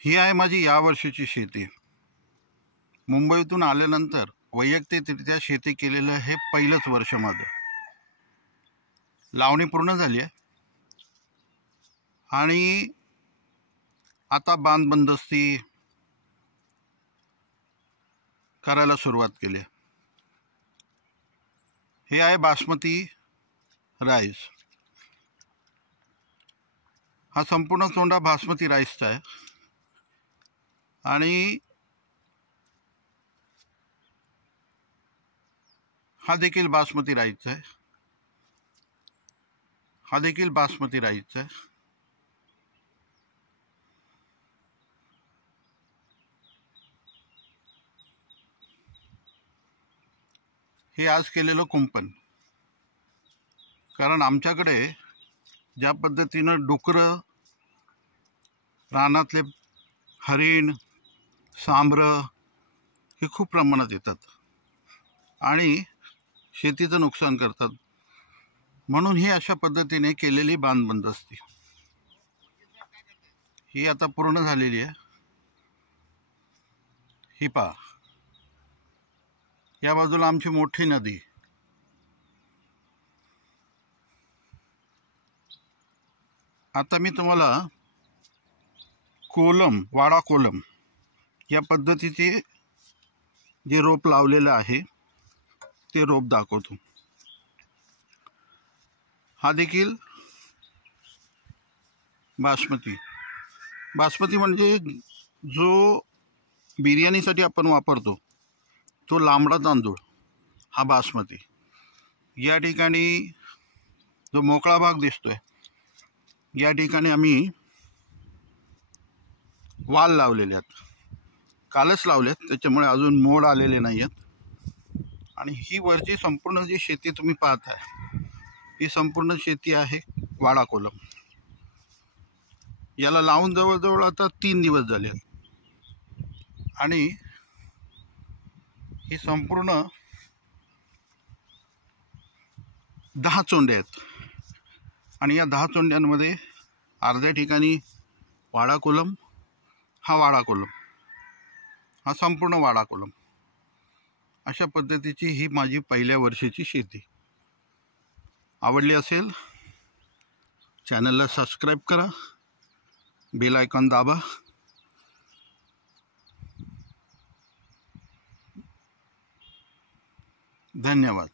ही आहे माझी यावर्षीची शेती। मुंबईतून आल्यानंतर वैयक्तिकरित्या शेती केलेलं हे पहिलंच वर्ष माझं। लावणी पूर्ण झाली आहे आणि आता बांध बंदोबस्ती करायला सुरुवात केली। हे आहे बासमती राईस। हा संपूर्ण तोंडा बासमती राईसचा आहे आणि हा देखील बासमती राईसचा आहे। हा देखील बासमती राईसचा आहे। हे आज केलेलं कुंपण, कारण आमच्याकडे ज्या पद्धतीनं डुकरं, रानातले हरिण, सांबरं हे खूप प्रमाणात येतात आणि शेतीचं नुकसान करतात, म्हणून ही अशा पद्धतीने केलेली बांध बंदोबस्ती ही आता पूर्ण झालेली आहे। ही पहा, या बाजूला आमची मोठी नदी। आता मी तुम्हाला कोलम, वाडा कोलम या पद्धतीचे जे रोप लावलेलं आहे ते रोप दाखवतो। हा देखील बासमती म्हणजे जो बिर्याणीसाठी आपण वापरतो तो लांबडा तांदूळ, हा बासमती। या ठिकाणी जो मोकळा भाग दिसतोय, या ठिकाणी आम्ही वाल लावलेले आहेत। कालच लावलेत, त्याच्यामुळे अजून मोड आलेले नाही आहेत। आणि ही वरची संपूर्ण जी शेती तुम्ही पाहताय ही संपूर्ण शेती आहे वाडा कोलम। याला लावून जवळजवळ आता 3 दिवस झाले आणि ही संपूर्ण 10 चोंड्या आहेत आणि या 10 चोंड्यांमध्ये अर्ध्या ठिकाणी वाडा कोलम, हा वाडा कोलम, हा संपूर्ण वाडा कोलम। अशा पद्धतीची ही माझी पहिल्या वर्षीची शेती। आवडली असेल चॅनलला सबस्क्राईब करा, बेल आयकॉन दाबा। धन्यवाद।